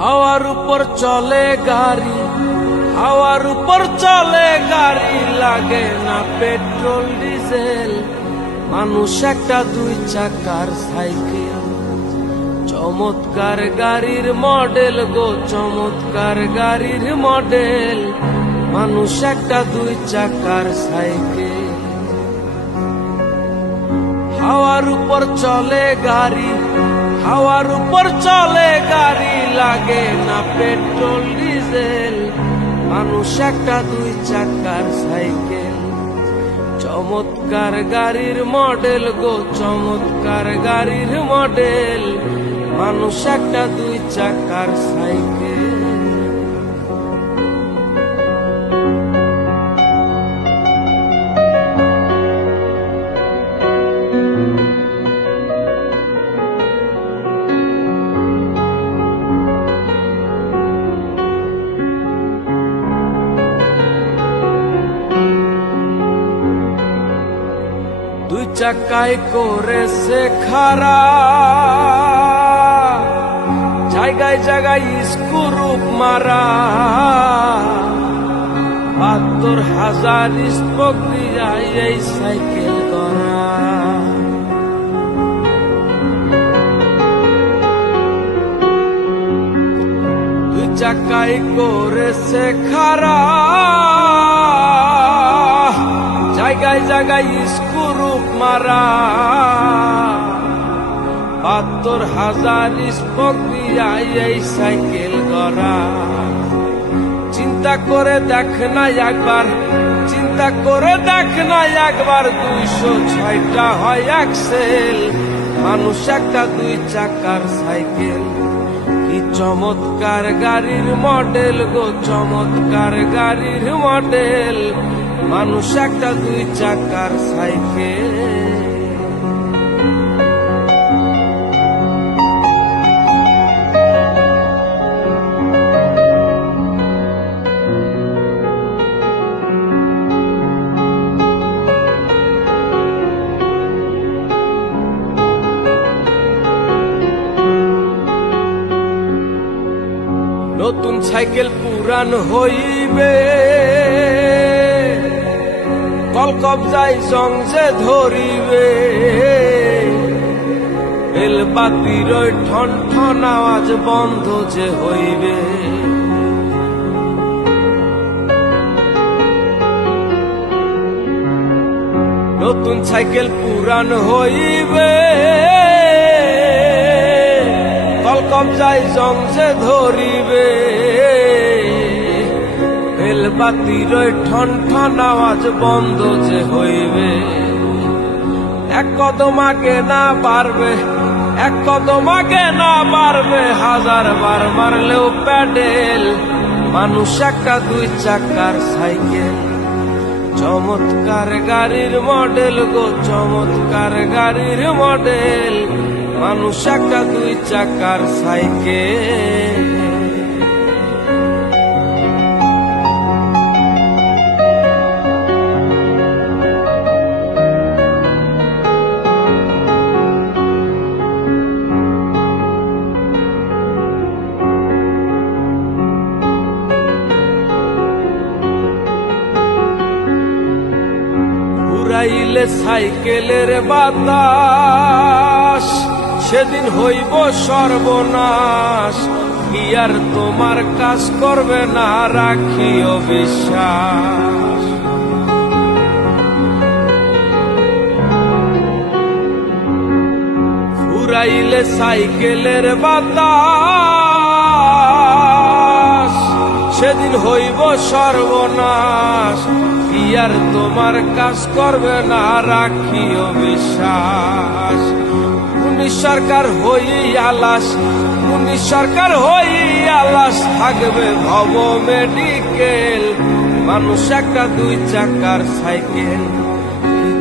হাওয়ার উপর চলে গাড়ি, হাওয়ার উপর চলে গাড়ি, লাগে না পেট্রোল ডিজেল। মানুষ একটা দুই চাকার সাইকেল, চমৎকার গাড়ির মডেল গো, চমৎকার গাড়ির মডেল। মানুষ একটা দুই চাকার সাইকেল। হাওয়ার উপর চলে গাড়ি, হাওয়ার উপর চলে গাড়ি, লাগে না পেট্রোল ডিজেল। মানুষ একটা দুই চাকার সাইকেল, চমৎকার গাড়ির মডেল গো, চমৎকার গাড়ির মডেল। মানুষ একটা দুই চাকার সাইকেল। দুই চাকায় করেছে খাড়া, জায়গায় জায়গায় স্ক্রুপ মারা। ৭২,০০০ স্পোক দিয়া এই সাইকেল করা। দুই চাকায় করেছে খাড়া, জায়গায় জায়গায় স্ক্রুপ মারা। ৭২,০০০ স্পোক দিয়া এই সাইকেল গড়া। চিন্তা করে দেখ না একবার, চিন্তা করে দেখ না একবার, ২০৬টা হয় অ্যাক্সেল। মানুষ একটা দুই চাকার সাইকেল, কি চমৎকার গাড়ির মডেল গো, চমৎকার গাড়ির মডেল। মানুষ একটা দুই চাকার সাইকেল। নতুন সাইকেল পুরান হইবে, কল কবজায় জং যে ধরিবে। বেলবাতির ওই ঠন ঠন আওয়াজ বন্ধ যে হইবে। নতুন সাইকেল পুরান হইবে, কল কবজায় জং যে ধরিবে। বেলবাতির ওই ঠন ঠন আওয়াজ বন্ধ যে হইবে। এক কদম আগে না বাড়বে, এক কদম আগে না বাড়বে, ১০০০ বার মারলেও প্যাডেল। মানুষ একটা দুই চাকার সাইকেল, চমৎকার গাড়ির মডেল গো, চমৎকার গাড়ির মডেল। মানুষ একটা দুই চাকার সাইকেল। উড়াইলে সাইকেলের বাতাস, সেদিন হইব সর্বনাশ। কি আর তোমার কাজ করবে না, রাখিও বিশ্বাস। উড়াইলে সাইকেলের বাতাস, সেদিন হইব সর্বনাশ। কি আর তোমার কাজ করবে না, রাখিও বিশ্বাস। পুলিশ সরকার হই আলাস, পুলিশ সরকার হই আলাস, থাকবে ভব মেডিকেল। মানুষ একটা দুই চাকার সাইকেল,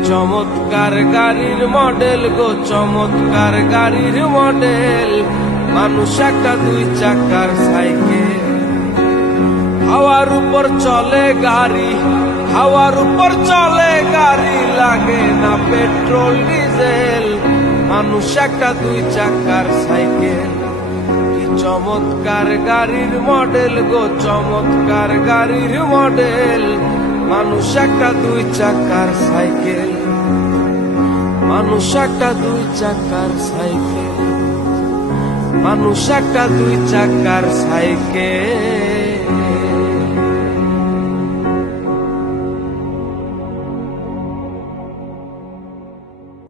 চমৎকার গাড়ির মডেল গো, চমৎকার গাড়ির মডেল। মানুষ একটা দুই চাকার সাইকেল। হাওয়ার উপর চলে গাড়ি, হাওয়ার উপর চলে গাড়ি, লাগে না পেট্রোল ডিজেল। মানুষ একটা দুই চাকার সাইকেল, কি চমৎকার গাড়ির মডেল গো, চমৎকার গাড়ির মডেল। মানুষ একটা দুই চাকার সাইকেল, মানুষ একটা দুই চাকার সাইকেল, মানুষ একটা দুই চাকার সাইকেল।